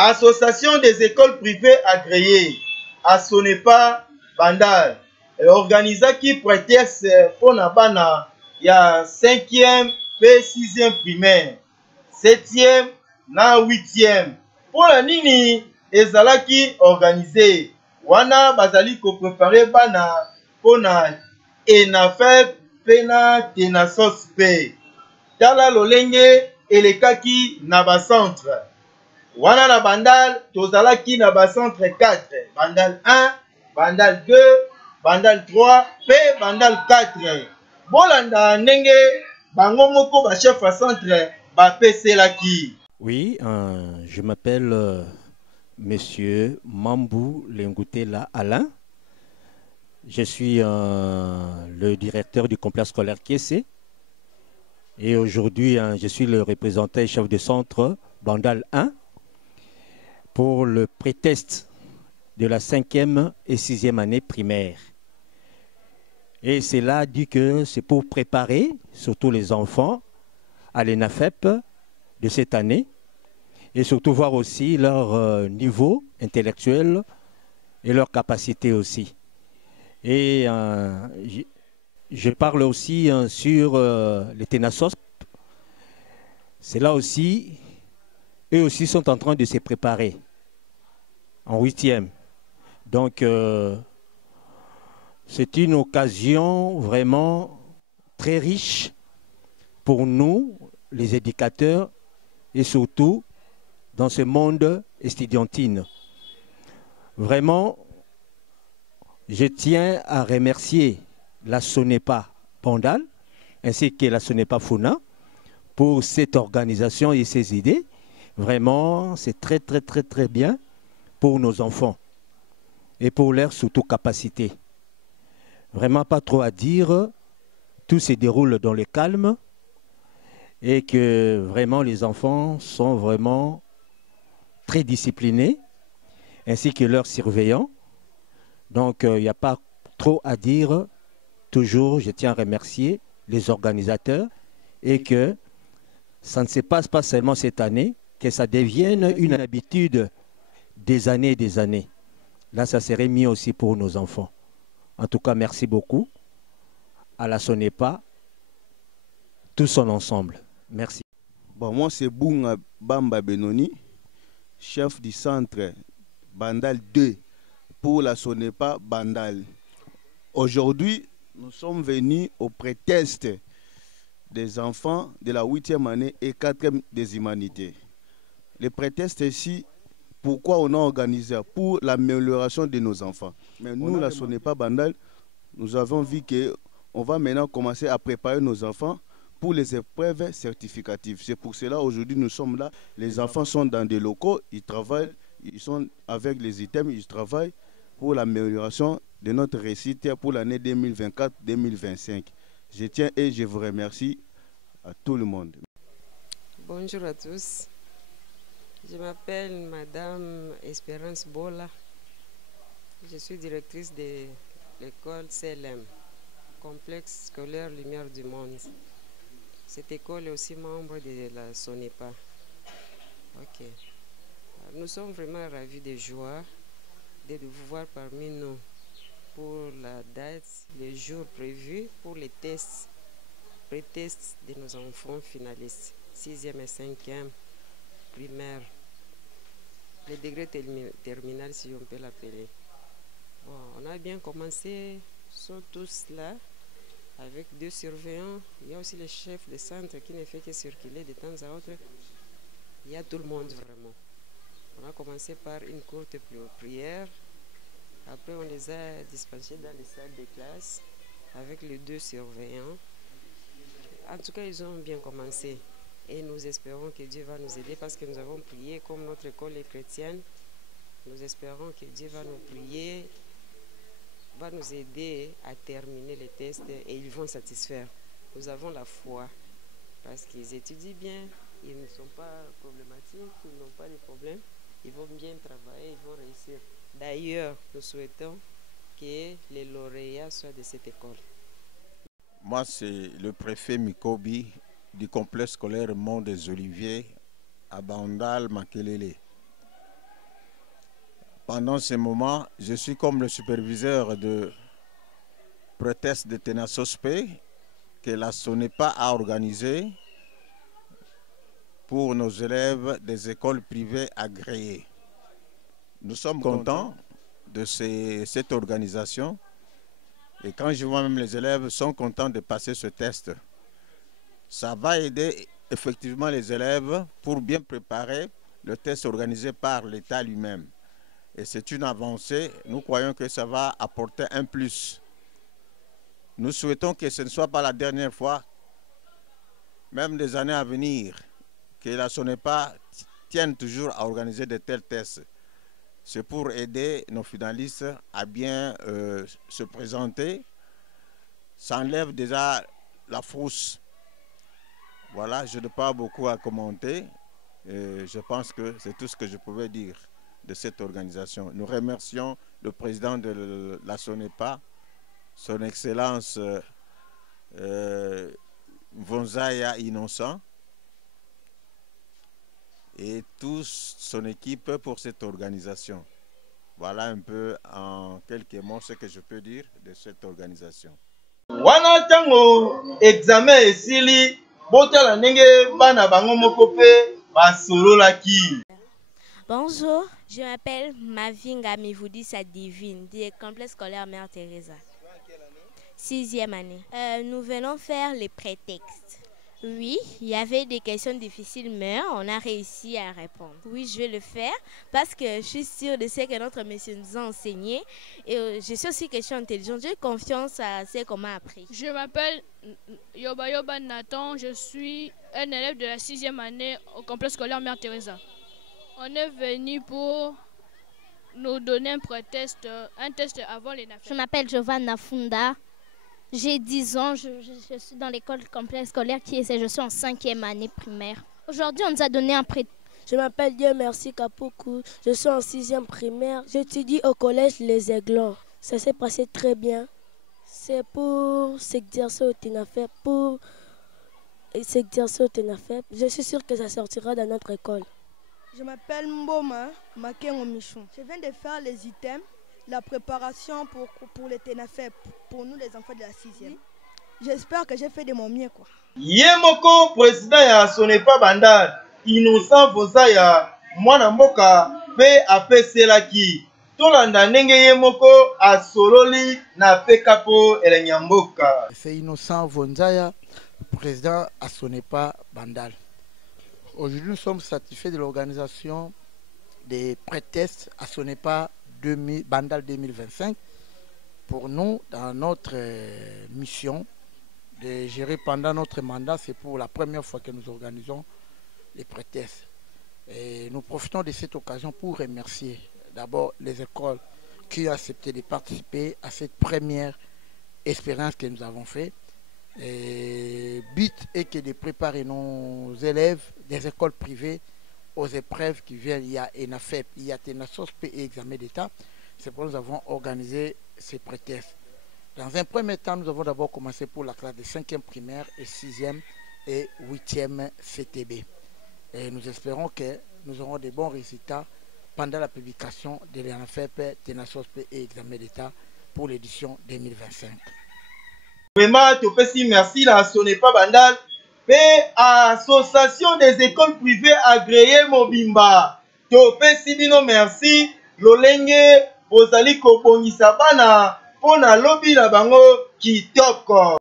Association des écoles privées agréées, Asonepa Bandal, organisaki prétexte pour na bana ya 5e et 6e primaire, 7e na 8e. Pour la nini ezalaki organisé, wana bazali ko préparer bana pour na ENAFEP pe na TENASOS pe. Tala lolenge elekaki na ba centre. Wana na bandal tozalaki na ba centre 4, bandal 1, bandal 2, bandal 3 pe bandal 4. Bolanda ndenge bango moko ba chef à centre ba peselaki. Oui, je m'appelle Monsieur Mambou Lengoutela Alain. Je suis le directeur du complexe scolaire Kiessé. Et aujourd'hui, je suis le représentant et chef de centre Bandal 1 pour le pré-test de la 5e et 6e année primaire. Et cela dit que c'est pour préparer, surtout les enfants, à l'ENAFEP de cette année et surtout voir aussi leur niveau intellectuel et leur capacité aussi. Et je parle aussi sur les TENASOS. C'est là aussi, eux aussi sont en train de se préparer en 8e. Donc, c'est une occasion vraiment très riche pour nous, les éducateurs, et surtout dans ce monde estudiantine. Vraiment, je tiens à remercier la Sonepa Bandal ainsi que la Sonepa Funa pour cette organisation et ces idées. Vraiment, c'est très bien pour nos enfants et pour leur surtout capacité. Vraiment pas trop à dire, tout se déroule dans le calme et que vraiment les enfants sont vraiment très disciplinés ainsi que leurs surveillants. Donc il n'y a pas trop à dire. Toujours, je tiens à remercier les organisateurs et que ça ne se passe pas seulement cette année, que ça devienne une habitude des années et des années. Là, ça serait mieux aussi pour nos enfants. En tout cas, merci beaucoup à la Sonepa, tout son ensemble. Merci. Bon, moi, c'est Bounga Bamba Benoni, chef du centre Bandal 2 pour la Sonepa Bandal. Aujourd'hui, nous sommes venus au pré-test des enfants de la 8e année et 4e des humanités. Le pré-test ici, pourquoi on a organisé? Pour l'amélioration de nos enfants. Mais nous, la Sonepa Bandal, nous avons vu qu'on va maintenant commencer à préparer nos enfants pour les épreuves certificatives. C'est pour cela aujourd'hui nous sommes là. Les enfants sont dans des locaux, ils travaillent, ils sont avec les items, ils travaillent pour l'amélioration de notre réussite pour l'année 2024-2025. Je tiens et je vous remercie à tout le monde. Bonjour à tous. Je m'appelle Madame Espérance Bola. Je suis directrice de l'école CLM, Complexe scolaire Lumière du Monde. Cette école est aussi membre de la Sonepa. Ok. Nous sommes vraiment ravis de joie de vous voir parmi nous pour la date, les jours prévus pour les tests, pré-tests de nos enfants finalistes, 6e et 5e primaire, le degré terminal si on peut l'appeler. Bon, on a bien commencé, ils sont tous là, avec 2 surveillants. Il y a aussi le chef de centre qui ne fait que circuler de temps à autre. Il y a tout le monde vraiment. On a commencé par une courte prière. Après, on les a dispatchés dans les salles de classe avec les 2 surveillants. En tout cas, ils ont bien commencé. Et nous espérons que Dieu va nous aider parce que nous avons prié comme notre école est chrétienne. Nous espérons que Dieu va nous prier, va nous aider à terminer les tests et ils vont satisfaire. Nous avons la foi parce qu'ils étudient bien, ils ne sont pas problématiques, ils n'ont pas de problèmes, ils vont bien travailler, ils vont réussir. D'ailleurs, nous souhaitons que les lauréats soient de cette école. Moi, c'est le préfet Mikobi du complexe scolaire Mont des Oliviers à Bandal, Makelele. pendant ce moment, je suis comme le superviseur de pré-test de TENA-SOSPE que la SONEPA a organisé pour nos élèves des écoles privées agréées. Nous sommes contents de cette organisation et quand je vois même les élèves sont contents de passer ce test. Ça va aider effectivement les élèves pour bien préparer le test organisé par l'État lui-même. Et c'est une avancée. Nous croyons que ça va apporter un plus. Nous souhaitons que ce ne soit pas la dernière fois, même des années à venir, que la SONEPA tienne toujours à organiser de tels tests. C'est pour aider nos finalistes à bien se présenter. Ça enlève déjà la frousse. Voilà, je n'ai pas beaucoup à commenter. Je pense que c'est tout ce que je pouvais dire de cette organisation. Nous remercions le président de la SONEPA, son Excellence Vonzaya Innocent, et toute son équipe pour cette organisation. Voilà un peu en quelques mots ce que je peux dire de cette organisation. Wana tango examen esili botala ndenge bana bango moko pe basololaki. Bonjour, je m'appelle Mavinga Mivoudissa Divine du complexe scolaire Mère Teresa. 6e année. Nous venons faire les prétextes. Oui, il y avait des questions difficiles, mais on a réussi à répondre. Oui, je vais le faire parce que je suis sûre de ce que notre monsieur nous a enseigné. Et je suis aussi question intelligente. J'ai confiance à ce qu'on m'a appris. Je m'appelle Yoba Nathan. Je suis un élève de la 6e année au complexe scolaire Mère Teresa. On est venu pour nous donner un test avant les NAFEP. Je m'appelle Giovanna Funda. J'ai 10 ans, je suis dans l'école complexe scolaire je suis en 5e année primaire. Aujourd'hui, on nous a donné un prétexte. Je m'appelle Dieu Merci Kapoku, je suis en 6e primaire. J'étudie au collège Les Aiglons. Ça s'est passé très bien. C'est pour s'exercer au TENAFEP. Je suis sûre que ça sortira dans notre école. Je m'appelle Mboma Makengo Michon. Je viens de faire les items. La préparation pour le TENAFEP, pour nous les enfants de la 6e. J'espère que j'ai fait de mon mieux. Yemoko, président ya SONEPA Bandal, Innocent Vonzaya, mwana mboka, pe apeselaki. Tolanda ndenge yemoko asololi na pekapo elenyamboka. C'est Innocent Vonzaya, président à SONEPA Bandal. Aujourd'hui, nous sommes satisfaits de l'organisation des pré-tests à SONEPA Bandal 2025. Pour nous, dans notre mission de gérer pendant notre mandat, c'est pour la première fois que nous organisons les pré-tests. Et nous profitons de cette occasion pour remercier d'abord les écoles qui ont accepté de participer à cette première expérience que nous avons faite. Le but est que de préparer nos élèves des écoles privées aux épreuves qui viennent. Il y a ENAFEP, il y a TENA-SOSPE et examen d'État. C'est pourquoi nous avons organisé ces pré-tests. Dans un premier temps, nous avons d'abord commencé pour la classe de 5e primaire et 6e et 8e CTB. Et nous espérons que nous aurons de bons résultats pendant la publication de l'ENAFEP, TENA-SOSPE et examen d'État pour l'édition 2025. Vraiment, merci à SONEPA Bandal. Et association des écoles privées agréées Mobimba. Topesi bino merci. Lolenge bozali kobongisa bana pona lobi na bango kitoko.